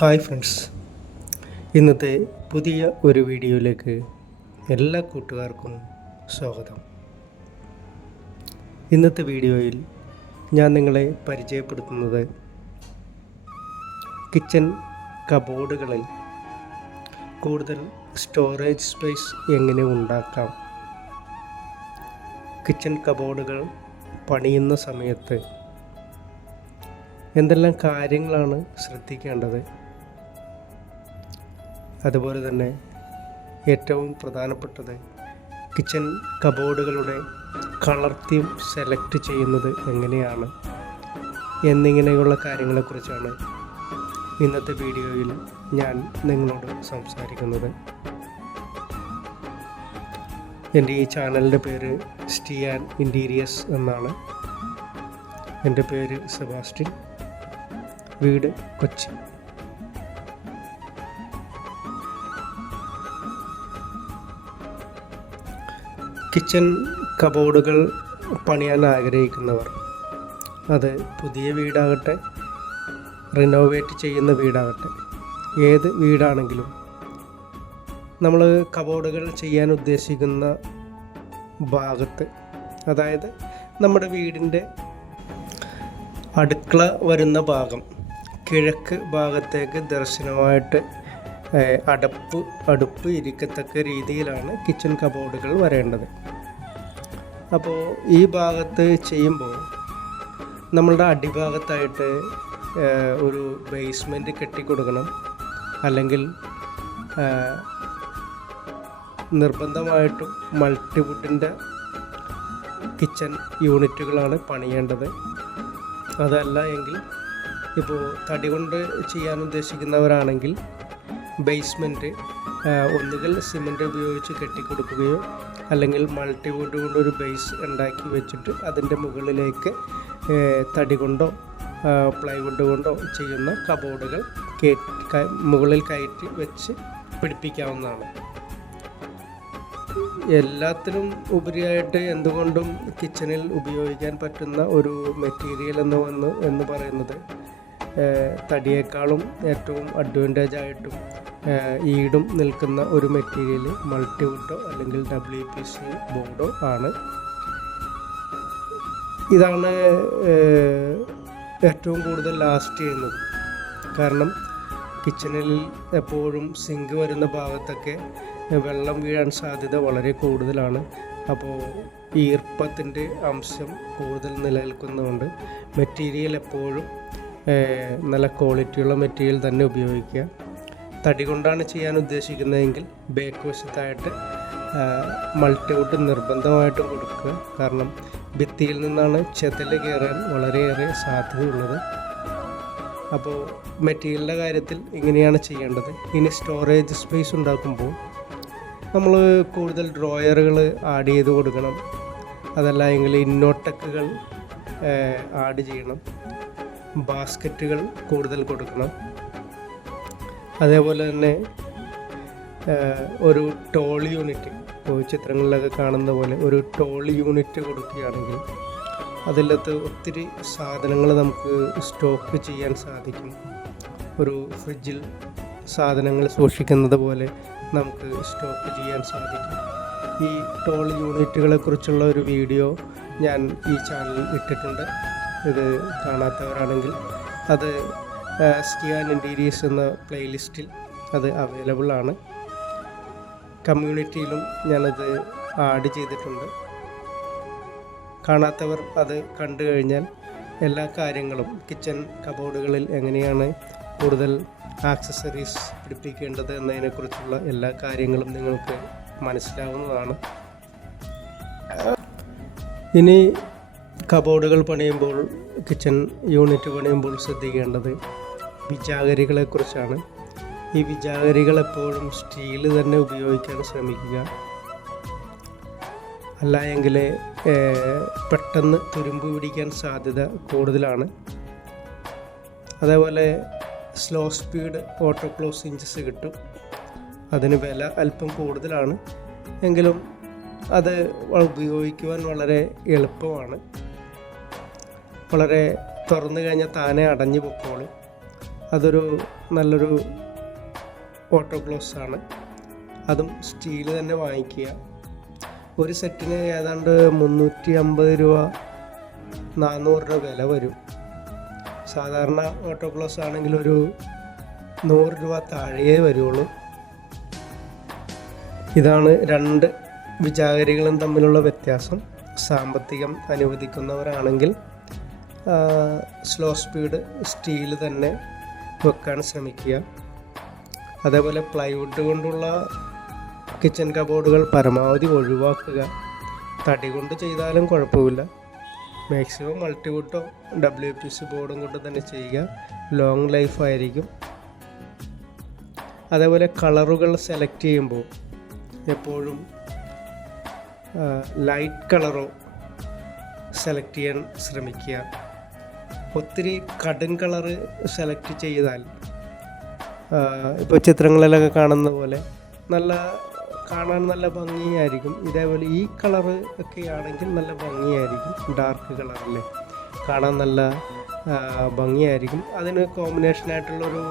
Hi friends, ഇന്നത്തെ പുതിയ ഒരു വീഡിയോയിലേക്ക് എല്ലാ കൂട്ടുകാർക്കും സ്വാഗതം. ഇന്നത്തെ വീഡിയോയിൽ ഞാൻ നിങ്ങളെ പരിചയപ്പെടുത്തുന്നത് കിച്ചൺ കബോർഡുകളിൽ കൂടുതൽ സ്റ്റോറേജ് സ്പേസ് എങ്ങനെ ഉണ്ടാക്കാം, കിച്ചൺ കബോർഡുകൾ പണിയുന്ന സമയത്ത് എന്തെല്ലാം കാര്യങ്ങളാണ് ശ്രദ്ധിക്കേണ്ടത്, അതുപോലെ തന്നെ ഏറ്റവും പ്രധാനപ്പെട്ടത് കിച്ചൺ കബോർഡുകളുടെ കളർ തീം സെലക്ട് ചെയ്യുന്നത് എങ്ങനെയാണ് എന്നിങ്ങനെയുള്ള കാര്യങ്ങളെക്കുറിച്ചാണ് ഇന്നത്തെ വീഡിയോയിൽ ഞാൻ നിങ്ങളോട് സംസാരിക്കുന്നത്. എൻ്റെ ഈ ചാനലിൻ്റെ പേര് സ്റ്റിയാൻ ഇൻറ്റീരിയേഴ്സ് എന്നാണ്. എൻ്റെ പേര് സെബാസ്റ്റ്യൻ, വീട് കൊച്ചി. കിച്ചൺ കബോർഡുകൾ പണിയാൻ ആഗ്രഹിക്കുന്നവർ, അത് പുതിയ വീടാകട്ടെ റിനോവേറ്റ് ചെയ്യുന്ന വീടാകട്ടെ ഏത് വീടാണെങ്കിലും നമ്മൾ കബോർഡുകൾ ചെയ്യാൻ ഉദ്ദേശിക്കുന്ന ഭാഗത്ത്, അതായത് നമ്മുടെ വീടിൻ്റെ അടുക്കള വരുന്ന ഭാഗം കിഴക്ക് ഭാഗത്തേക്ക് ദർശനമായിട്ട് അടുപ്പ് ഇരിക്കത്തക്ക രീതിയിലാണ് കിച്ചൺ കബോർഡുകൾ വരേണ്ടത്. അപ്പോൾ ഈ ഭാഗത്ത് ചെയ്യുമ്പോൾ നമ്മളുടെ അടിഭാഗത്തായിട്ട് ഒരു ബേസ്മെൻറ്റ് കെട്ടിക്കൊടുക്കണം, അല്ലെങ്കിൽ നിർബന്ധമായിട്ടും മൾട്ടിവുഡിൻ്റെ കിച്ചൺ യൂണിറ്റുകളാണ് പണിയേണ്ടത്. അതല്ല എങ്കിൽ ഇപ്പോൾ തടി കൊണ്ട് ചെയ്യാൻ ഉദ്ദേശിക്കുന്നവരാണെങ്കിൽ ബേസ്മെൻറ്റ് ഒന്നുകിൽ സിമൻറ്റ് ഉപയോഗിച്ച് കെട്ടിക്കൊടുക്കുകയോ അല്ലെങ്കിൽ മൾട്ടിവുഡ് കൊണ്ടൊരു ബേസ് ഉണ്ടാക്കി വെച്ചിട്ട് അതിൻ്റെ മുകളിലേക്ക് തടി കൊണ്ടോ പ്ലൈവുഡ് കൊണ്ടോ ചെയ്യുന്ന കബോർഡുകൾ മുകളിൽ കയറ്റി വെച്ച് പിടിപ്പിക്കാവുന്നതാണ്. എല്ലാത്തിനും ഉപരിയായിട്ട് എന്തുകൊണ്ടും കിച്ചണിൽ ഉപയോഗിക്കാൻ പറ്റുന്ന ഒരു മെറ്റീരിയൽ എന്ന് പറയുന്നത് തടിയേക്കാളും ഏറ്റവും അഡ്വാൻറ്റേജ് ആയിട്ടും ഈടും നിൽക്കുന്ന ഒരു മെറ്റീരിയൽ മൾട്ടിവുഡോ അല്ലെങ്കിൽ WPC ബോർഡോ ആണ്. ഇതാണ് ഏറ്റവും കൂടുതൽ ലാസ്റ്റ് ചെയ്യുന്നത്. കാരണം കിച്ചണിൽ എപ്പോഴും സിങ്ക് വരുന്ന ഭാഗത്തൊക്കെ വെള്ളം വീഴാൻ സാധ്യത വളരെ കൂടുതലാണ്. അപ്പോൾ ഈർപ്പത്തിൻ്റെ അംശം കൂടുതൽ നിലനിൽക്കുന്നതുകൊണ്ട് മെറ്റീരിയൽ എപ്പോഴും നല്ല ക്വാളിറ്റിയുള്ള മെറ്റീരിയൽ തന്നെ ഉപയോഗിക്കുക. തടി കൊണ്ടാണ് ചെയ്യാൻ ഉദ്ദേശിക്കുന്നതെങ്കിൽ ബാക്ക് വശത്തായിട്ട് മൾട്ടിവുഡ് നിർബന്ധമായിട്ടും കൊടുക്കുക. കാരണം ഭിത്തിയിൽ നിന്നാണ് ചെതല് കയറാൻ വളരെയേറെ സാധ്യതയുള്ളത്. അപ്പോൾ മെറ്റീരിയലിൻ്റെ കാര്യത്തിൽ ഇങ്ങനെയാണ് ചെയ്യേണ്ടത്. ഇനി സ്റ്റോറേജ് സ്പേസ് ഉണ്ടാക്കുമ്പോൾ നമ്മൾ കൂടുതൽ ഡ്രോയറുകൾ ആഡ് ചെയ്ത് കൊടുക്കണം, അതല്ല എങ്കിൽ ഇന്നോട്ടക്കുകൾ ആഡ് ചെയ്യണം, ബാസ്ക്കറ്റുകൾ കൂടുതൽ കൊടുക്കണം. അതേപോലെ തന്നെ ഒരു ടോൾ യൂണിറ്റ്, ഇപ്പോൾ ചിത്രങ്ങളിലൊക്കെ കാണുന്ന പോലെ ഒരു ടോൾ യൂണിറ്റ് കൊടുക്കുകയാണെങ്കിൽ അതിലകത്ത് ഒത്തിരി സാധനങ്ങൾ നമുക്ക് സ്റ്റോക്ക് ചെയ്യാൻ സാധിക്കും. ഒരു ഫ്രിഡ്ജിൽ സാധനങ്ങൾ സൂക്ഷിക്കുന്നത് പോലെ നമുക്ക് സ്റ്റോക്ക് ചെയ്യാൻ സാധിക്കും. ഈ ടോൾ യൂണിറ്റുകളെ കുറിച്ചുള്ള ഒരു വീഡിയോ ഞാൻ ഈ ചാനലിൽ ഇട്ടിട്ടുണ്ട്. ഇത് കാണാത്തവരാണെങ്കിൽ അത് സ്റ്റിയാൻ ഇൻറ്റീരിയേഴ്സ് എന്ന പ്ലേലിസ്റ്റിൽ അത് അവൈലബിൾ ആണ്. കമ്മ്യൂണിറ്റിയിലും ഞാനത് ആഡ് ചെയ്തിട്ടുണ്ട്. കാണാത്തവർ അത് കണ്ടു കഴിഞ്ഞാൽ എല്ലാ കാര്യങ്ങളും കിച്ചൺ കബോർഡുകളിൽ എങ്ങനെയാണ് കൂടുതൽ ആക്സസറീസ് പിടിപ്പിക്കേണ്ടത് എന്നതിനെക്കുറിച്ചുള്ള എല്ലാ കാര്യങ്ങളും നിങ്ങൾക്ക് മനസ്സിലാവുന്നതാണ്. ഇനി കബോർഡുകൾ പണിയുമ്പോൾ, കിച്ചൺ യൂണിറ്റ് പണിയുമ്പോൾ ശ്രദ്ധിക്കേണ്ടത് വിജാഗരികളെക്കുറിച്ചാണ്. ഈ വിജാഗരികൾ എപ്പോഴും സ്റ്റീൽ തന്നെ ഉപയോഗിക്കാൻ ശ്രമിക്കുക, അല്ല എങ്കിൽ പെട്ടെന്ന് തുരുമ്പ് പിടിക്കാൻ സാധ്യത കൂടുതലാണ്. അതേപോലെ slow speed auto close inches കിട്ടും. അതിന് വില അല്പം കൂടുതലാണ്, എങ്കിലും അത് ഉപയോഗിക്കുവാൻ വളരെ എളുപ്പമാണ്. വളരെ തുറന്നു കഴിഞ്ഞാൽ താനെ അടഞ്ഞു പൊക്കോളും. അതൊരു നല്ലൊരു ഓട്ടോക്ലോസ് ആണ്. അതും സ്റ്റീൽ തന്നെ വാങ്ങിക്കുക. ഒരു സെറ്റിന് ഏതാണ്ട് 350 രൂപ 400 രൂപ വില വരും. സാധാരണ ഓട്ടോക്ലോസ് ആണെങ്കിൽ ഒരു 100 രൂപ താഴെയേ വരുള്ളൂ. ഇതാണ് രണ്ട് വിചാരികളും തമ്മിലുള്ള വ്യത്യാസം. സാമ്പത്തികം അനുവദിക്കുന്നവരാണെങ്കിൽ സ്ലോ സ്പീഡ് സ്റ്റീൽ തന്നെ വെക്കാൻ ശ്രമിക്കുക. അതേപോലെ പ്ലൈവുഡ് കൊണ്ടുള്ള കിച്ചൺ കബോർഡുകൾ പരമാവധി ഒഴിവാക്കുക. തടി കൊണ്ട് ചെയ്താലും കുഴപ്പമില്ല. മാക്സിമം മൾട്ടിവുഡോ WPC ബോർഡും കൊണ്ട് തന്നെ ചെയ്യുക. ലോങ് ലൈഫ് ആയിരിക്കും. അതേപോലെ കളറുകൾ സെലക്ട് ചെയ്യുമ്പോൾ എപ്പോഴും ലൈറ്റ് കളറോ സെലക്ട് ചെയ്യാൻ ശ്രമിക്കുക. ഒത്തിരി കടും കളറ് സെലക്ട് ചെയ്താൽ ഇപ്പോൾ ചിത്രങ്ങളിലൊക്കെ കാണുന്ന പോലെ കാണാൻ നല്ല ഭംഗിയായിരിക്കും. ഇതേപോലെ ഈ കളറ് ഒക്കെ ആണെങ്കിൽ നല്ല ഭംഗിയായിരിക്കും. ഡാർക്ക് കളറല്ലേ, കാണാൻ നല്ല ഭംഗിയായിരിക്കും. അതിന് കോമ്പിനേഷനായിട്ടുള്ളൊരു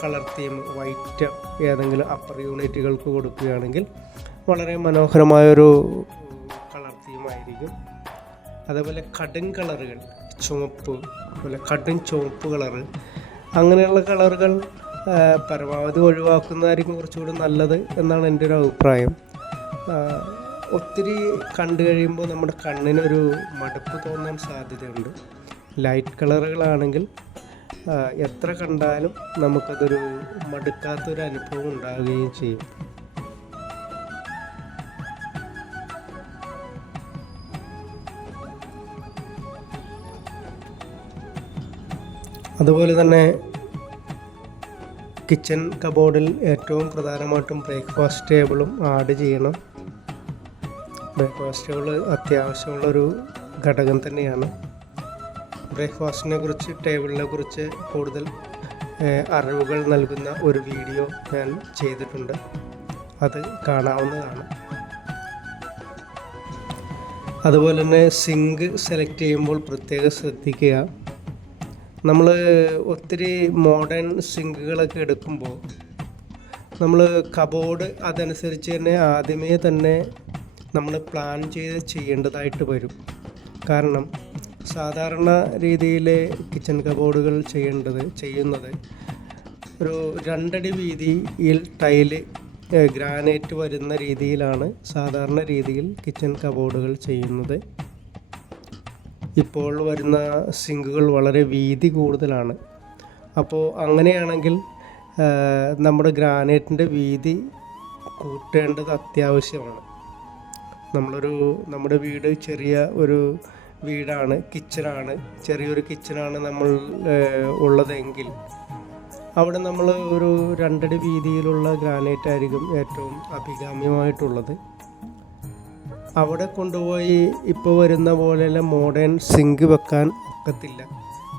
കളർ തീം വൈറ്റ് ഏതെങ്കിലും അപ്പർ യൂണിറ്റുകൾക്ക് കൊടുക്കുകയാണെങ്കിൽ വളരെ മനോഹരമായൊരു കളർ തീമായിരിക്കും. അതേപോലെ കടും കളറുകൾ, ചുവപ്പ്, അതുപോലെ കടും ചുവപ്പ് കളറ്, അങ്ങനെയുള്ള കളറുകൾ പരമാവധി ഒഴിവാക്കുന്നതായിരിക്കും കുറച്ചുകൂടി നല്ലത് എന്നാണ് എൻ്റെ ഒരു അഭിപ്രായം. ഒത്തിരി കണ്ടു കഴിയുമ്പോൾ നമ്മുടെ കണ്ണിനൊരു മടുപ്പ് തോന്നാൻ സാധ്യതയുണ്ട്. ലൈറ്റ് കളറുകളാണെങ്കിൽ എത്ര കണ്ടാലും നമുക്കതൊരു മടുക്കാത്തൊരു അനുഭവം ഉണ്ടാവുകയും ചെയ്യും. അതുപോലെ തന്നെ കിച്ചൺ കബോർഡിൽ ഏറ്റവും പ്രധാനമായിട്ടും ബ്രേക്ക്ഫാസ്റ്റ് ടേബിളും ആഡ് ചെയ്യണം. ബ്രേക്ക്ഫാസ്റ്റ് ടേബിൾ അത്യാവശ്യമുള്ളൊരു ഘടകം തന്നെയാണ്. ബ്രേക്ക്ഫാസ്റ്റിനെ കുറിച്ച്, ടേബിളിനെ കുറിച്ച് കൂടുതൽ അറിവുകൾ നൽകുന്ന ഒരു വീഡിയോ ഞാൻ ചെയ്തിട്ടുണ്ട്. അത് കാണാവുന്നതാണ്. അതുപോലെ തന്നെ സിങ്ക് സെലക്ട് ചെയ്യുമ്പോൾ പ്രത്യേകം ശ്രദ്ധിക്കുക. നമ്മൾ ഒത്തിരി മോഡേൺ സിങ്കുകളൊക്കെ എടുക്കുമ്പോൾ നമ്മൾ കബോർഡ് അതനുസരിച്ച് തന്നെ ആദ്യമേ തന്നെ നമ്മൾ പ്ലാൻ ചെയ്ത് ചെയ്യേണ്ടതായിട്ട് വരും. കാരണം സാധാരണ രീതിയിൽ കിച്ചൺ കബോർഡുകൾ ചെയ്യുന്നത് ഒരു 2 അടി വീതിയിൽ ടൈല് ഗ്രാനൈറ്റ് വരുന്ന രീതിയിലാണ് സാധാരണ രീതിയിൽ കിച്ചൺ കബോർഡുകൾ ചെയ്യുന്നത്. ഇപ്പോൾ വരുന്ന സിങ്കുകൾ വളരെ വീതി കൂടുതലാണ്. അപ്പോൾ അങ്ങനെയാണെങ്കിൽ നമ്മുടെ ഗ്രാനൈറ്റിൻ്റെ വീതി കൂട്ടേണ്ടത് അത്യാവശ്യമാണ്. നമ്മുടെ വീട് ചെറിയ ഒരു വീടാണ്, ചെറിയൊരു കിച്ചണാണ് നമ്മൾ ഉള്ളതെങ്കിൽ അവിടെ നമ്മൾ ഒരു 2 അടി വീതിയിലുള്ള ഗ്രാനൈറ്റ് ആയിരിക്കും ഏറ്റവും അഭികാമ്യമായിട്ടുള്ളത്. അവിടെ കൊണ്ടുപോയി ഇപ്പോൾ വരുന്ന പോലെയുള്ള മോഡേൺ സിങ്ക് വെക്കാൻ ഒക്കത്തില്ല.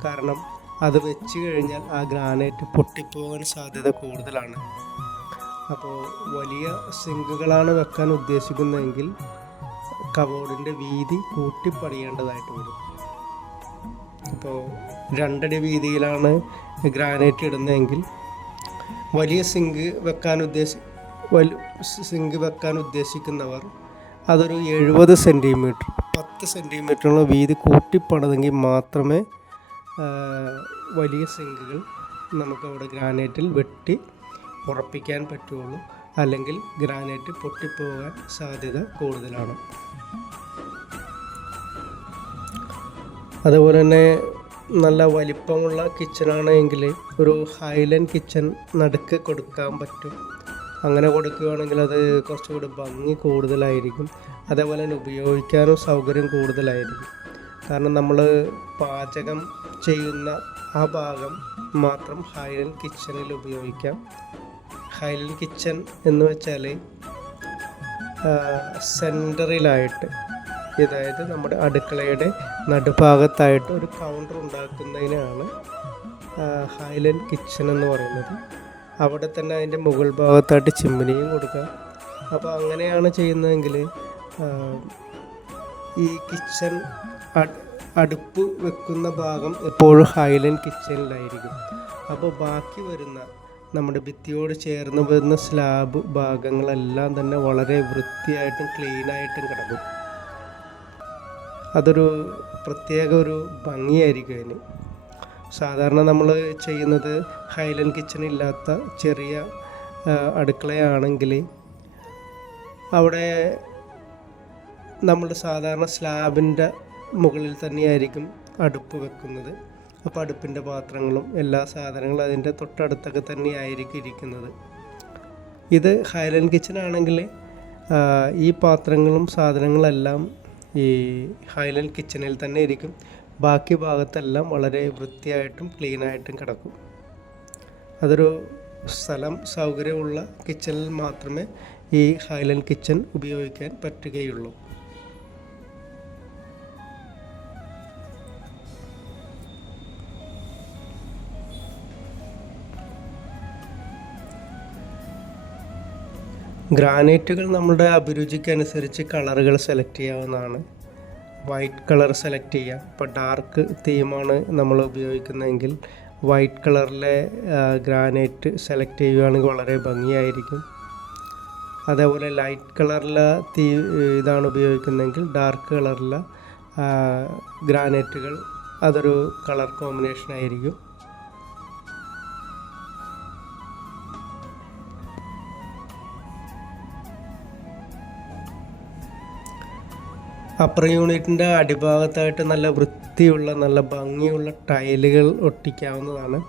കാരണം അത് വെച്ച് കഴിഞ്ഞാൽ ആ ഗ്രാനൈറ്റ് പൊട്ടിപ്പോകാൻ സാധ്യത കൂടുതലാണ്. അപ്പോൾ വലിയ സിങ്കുകളാണ് വെക്കാൻ ഉദ്ദേശിക്കുന്നതെങ്കിൽ കബോർഡിൻ്റെ വീതി കൂട്ടിപ്പണിയേണ്ടതായിട്ട് വരും. അപ്പോൾ 2 അടി വീതിയിലാണ് ഗ്രാനൈറ്റ് ഇടുന്നതെങ്കിൽ വലിയ സിങ്ക് വെക്കാൻ ഉദ്ദേശിക്കുന്നവർ അതൊരു 70 സെൻറ്റിമീറ്റർ 10 സെൻറ്റിമീറ്ററോളം വീതി കൂട്ടിപ്പണിതെങ്കിൽ മാത്രമേ വലിയ സിങ്കുകൾ നമുക്കവിടെ ഗ്രാനൈറ്റിൽ വെട്ടി ഉറപ്പിക്കാൻ പറ്റുള്ളൂ. അല്ലെങ്കിൽ ഗ്രാനൈറ്റ് പൊട്ടിപ്പോകാൻ സാധ്യത കൂടുതലാണ്. അതുപോലെ തന്നെ നല്ല വലിപ്പമുള്ള കിച്ചണാണെങ്കിൽ ഒരു ഹൈലൻഡ് കിച്ചൺ നടുക്ക് കൊടുക്കാൻ പറ്റും. അങ്ങനെ കൊടുക്കുകയാണെങ്കിൽ അത് കുറച്ചുകൂടി ഭംഗി കൂടുതലായിരിക്കും. അതേപോലെ തന്നെ ഉപയോഗിക്കാനും സൗകര്യം കൂടുതലായിരിക്കും. കാരണം നമ്മൾ പാചകം ചെയ്യുന്ന ആ ഭാഗം മാത്രം ഹൈലൻഡ് കിച്ചണിൽ ഉപയോഗിക്കാം. ഹൈലൻഡ് കിച്ചൺ എന്ന് വെച്ചാൽ സെൻറ്ററിലായിട്ട്, അതായത് നമ്മുടെ അടുക്കളയുടെ നടുഭാഗത്തായിട്ട് ഒരു കൗണ്ടർ ഉണ്ടാക്കുന്നതിനാണ് ഹൈലൻഡ് കിച്ചൺ എന്ന് പറയുന്നത്. അവിടെ തന്നെ അതിൻ്റെ മുകൾ ഭാഗത്തായിട്ട് ചിമ്മിനിയും കൊടുക്കാം. അപ്പോൾ അങ്ങനെയാണ് ചെയ്യുന്നതെങ്കിൽ ഈ കിച്ചൺ അടുപ്പ് വെക്കുന്ന ഭാഗം എപ്പോഴും ഹൈലൻഡ് കിച്ചണിലായിരിക്കും. അപ്പോൾ ബാക്കി വരുന്ന നമ്മുടെ ഭിത്തിയോട് ചേർന്ന് വരുന്ന സ്ലാബ് ഭാഗങ്ങളെല്ലാം തന്നെ വളരെ വൃത്തിയായിട്ടും ക്ലീനായിട്ടും കിടക്കും. അതൊരു പ്രത്യേക ഒരു ഭംഗിയായിരിക്കും അതിന്. സാധാരണ നമ്മൾ ചെയ്യുന്നത് ഹൈലൻഡ് കിച്ചൺ ഇല്ലാത്ത ചെറിയ അടുക്കളയാണെങ്കിൽ അവിടെ നമ്മൾ സാധാരണ സ്ലാബിൻ്റെ മുകളിൽ തന്നെയായിരിക്കും അടുപ്പ് വെക്കുന്നത്. അപ്പോൾ അടുപ്പിൻ്റെ പാത്രങ്ങളും എല്ലാ സാധനങ്ങളും അതിൻ്റെ തൊട്ടടുത്തൊക്കെ തന്നെയായിരിക്കും ഇരിക്കുന്നത്. ഇത് ഹൈലൻഡ് കിച്ചൺ ആണെങ്കിൽ ഈ പാത്രങ്ങളും സാധനങ്ങളെല്ലാം ഈ ഹൈലൻഡ് കിച്ചണിൽ തന്നെ ഇരിക്കും. ബാക്കി ഭാഗത്തെല്ലാം വളരെ വൃത്തിയായിട്ടും ക്ലീനായിട്ടും കിടക്കും. അതൊരു സ്ഥലം സൗകര്യമുള്ള കിച്ചണിൽ മാത്രമേ ഈ ഹൈലൻഡ് കിച്ചൺ ഉപയോഗിക്കാൻ പറ്റുകയുള്ളൂ. ഗ്രാനൈറ്റുകൾ നമ്മുടെ അഭിരുചിക്കനുസരിച്ച് കളറുകൾ സെലക്ട് ചെയ്യാവുന്നതാണ്. വൈറ്റ് കളർ സെലക്ട് ചെയ്യാം. ഇപ്പോൾ ഡാർക്ക് തീമാണ് നമ്മൾ ഉപയോഗിക്കുന്നതെങ്കിൽ വൈറ്റ് കളറിലെ ഗ്രാനൈറ്റ് സെലക്ട് ചെയ്യുകയാണെങ്കിൽ വളരെ ഭംഗിയായിരിക്കും. അതേപോലെ ലൈറ്റ് കളറിലെ ഇതാണ് ഉപയോഗിക്കുന്നതെങ്കിൽ ഡാർക്ക് കളറിലെ ഗ്രാനൈറ്റുകൾ അതൊരു കളർ കോമ്പിനേഷൻ ആയിരിക്കും. അപ്പർ യൂണിറ്റിൻ്റെ അടിഭാഗത്തായിട്ട് നല്ല വൃത്തിയുള്ള നല്ല ഭംഗിയുള്ള ടൈലുകൾ ഒട്ടിക്കാവുന്നതാണ്.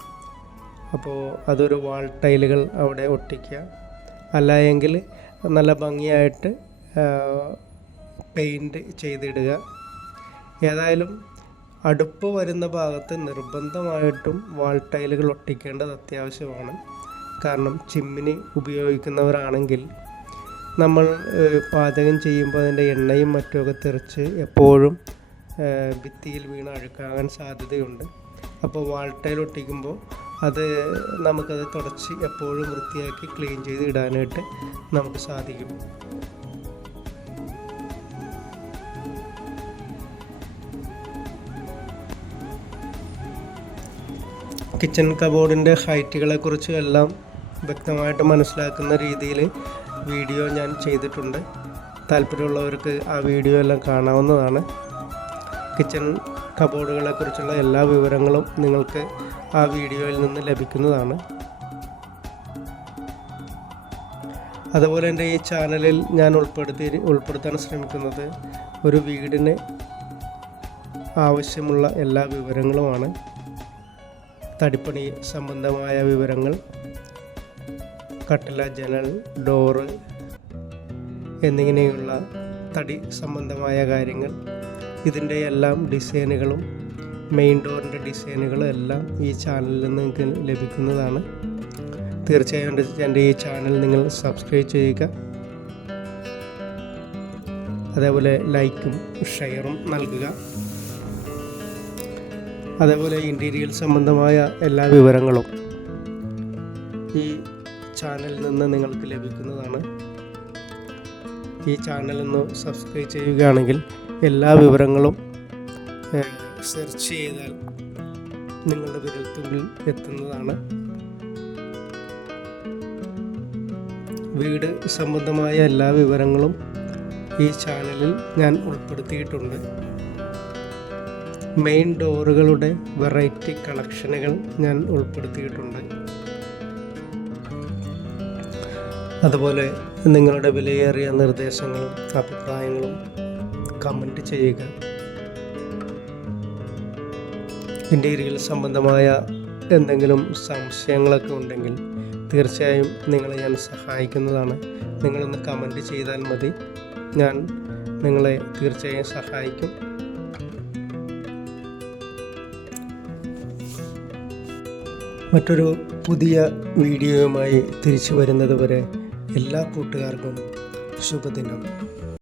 അപ്പോൾ അതൊരു വാൾ ടൈലുകൾ അവിടെ ഒട്ടിക്കുക. അല്ല എങ്കിൽ നല്ല ഭംഗിയായിട്ട് പെയിൻറ്റ് ചെയ്തിടുക. ഏതായാലും അടുപ്പ് വരുന്ന ഭാഗത്ത് നിർബന്ധമായിട്ടും വാൾ ടൈലുകൾ ഒട്ടിക്കേണ്ടത് അത്യാവശ്യമാണ്. കാരണം ചിമ്മിനി ഉപയോഗിക്കുന്നവരാണെങ്കിൽ നമ്മൾ പാചകം ചെയ്യുമ്പോൾ അതിൻ്റെ എണ്ണയും മറ്റുമൊക്കെ തെറിച്ച് എപ്പോഴും ഭിത്തിയിൽ വീണ് അഴുക്കാകാൻ സാധ്യതയുണ്ട്. അപ്പോൾ വാൾ ടൈൽ ഒട്ടിക്കുമ്പോൾ നമുക്കത് തുടച്ച് എപ്പോഴും വൃത്തിയാക്കി ക്ലീൻ ചെയ്ത് ഇടാനായിട്ട് നമുക്ക് സാധിക്കും. കിച്ചൺ കബോർഡിൻ്റെ ഹൈറ്റുകളെക്കുറിച്ചും എല്ലാം വ്യക്തമായിട്ട് മനസ്സിലാക്കുന്ന രീതിയിൽ വീഡിയോ ഞാൻ ചെയ്തിട്ടുണ്ട്. താല്പര്യമുള്ളവർക്ക് ആ വീഡിയോ എല്ലാം കാണാവുന്നതാണ്. കിച്ചൺ കബോർഡുകളെക്കുറിച്ചുള്ള എല്ലാ വിവരങ്ങളും നിങ്ങൾക്ക് ആ വീഡിയോയിൽ നിന്ന് ലഭിക്കുന്നതാണ്. അതുപോലെ എൻ്റെ ഈ ചാനലിൽ ഞാൻ ഉൾപ്പെടുത്താൻ ശ്രമിക്കുന്നത് ഒരു വീടിന് ആവശ്യമുള്ള എല്ലാ വിവരങ്ങളുമാണ്. തടിപ്പണി സംബന്ധമായ വിവരങ്ങൾ, കട്ടില, ജനൽ, ഡോറ് എന്നിങ്ങനെയുള്ള തടി സംബന്ധമായ കാര്യങ്ങൾ, ഇതിൻ്റെ എല്ലാം ഡിസൈനുകളും മെയിൻ ഡോറിൻ്റെ ഡിസൈനുകളും എല്ലാം ഈ ചാനലിൽ നിന്ന് നിങ്ങൾക്ക് ലഭിക്കുന്നതാണ്. തീർച്ചയായും എൻ്റെ ഈ ചാനൽ നിങ്ങൾ സബ്സ്ക്രൈബ് ചെയ്യുക. അതേപോലെ ലൈക്കും ഷെയറും നൽകുക. അതേപോലെ ഇൻറ്റീരിയൽ സംബന്ധമായ എല്ലാ വിവരങ്ങളും ഈ ചാനലിൽ നിന്ന് നിങ്ങൾക്ക് ലഭിക്കുന്നതാണ്. ഈ ചാനലൊന്ന് സബ്സ്ക്രൈബ് ചെയ്യുകയാണെങ്കിൽ എല്ലാ വിവരങ്ങളും സെർച്ച് ചെയ്താൽ നിങ്ങളുടെ വിരൽത്തുമ്പിൽ എത്തുന്നതാണ്. വീട് സംബന്ധമായ എല്ലാ വിവരങ്ങളും ഈ ചാനലിൽ ഞാൻ ഉൾപ്പെടുത്തിയിട്ടുണ്ട്. മെയിൻ ഡോറുകളുടെ വെറൈറ്റി കളക്ഷനുകൾ ഞാൻ ഉൾപ്പെടുത്തിയിട്ടുണ്ട്. അതുപോലെ നിങ്ങളുടെ വിലയേറിയ നിർദ്ദേശങ്ങളും അഭിപ്രായങ്ങളും കമൻറ്റ് ചെയ്യുക. ഇൻറ്റീരിയൽ സംബന്ധമായ എന്തെങ്കിലും സംശയങ്ങളൊക്കെ ഉണ്ടെങ്കിൽ തീർച്ചയായും നിങ്ങളെ ഞാൻ സഹായിക്കുന്നതാണ്. നിങ്ങളൊന്ന് കമൻറ്റ് ചെയ്താൽ മതി, ഞാൻ നിങ്ങളെ തീർച്ചയായും സഹായിക്കും. മറ്റൊരു പുതിയ വീഡിയോയുമായി തിരിച്ചു വരുന്നത് വരെ എല്ലാ കൂട്ടുകാർക്കും ശുഭദിനം.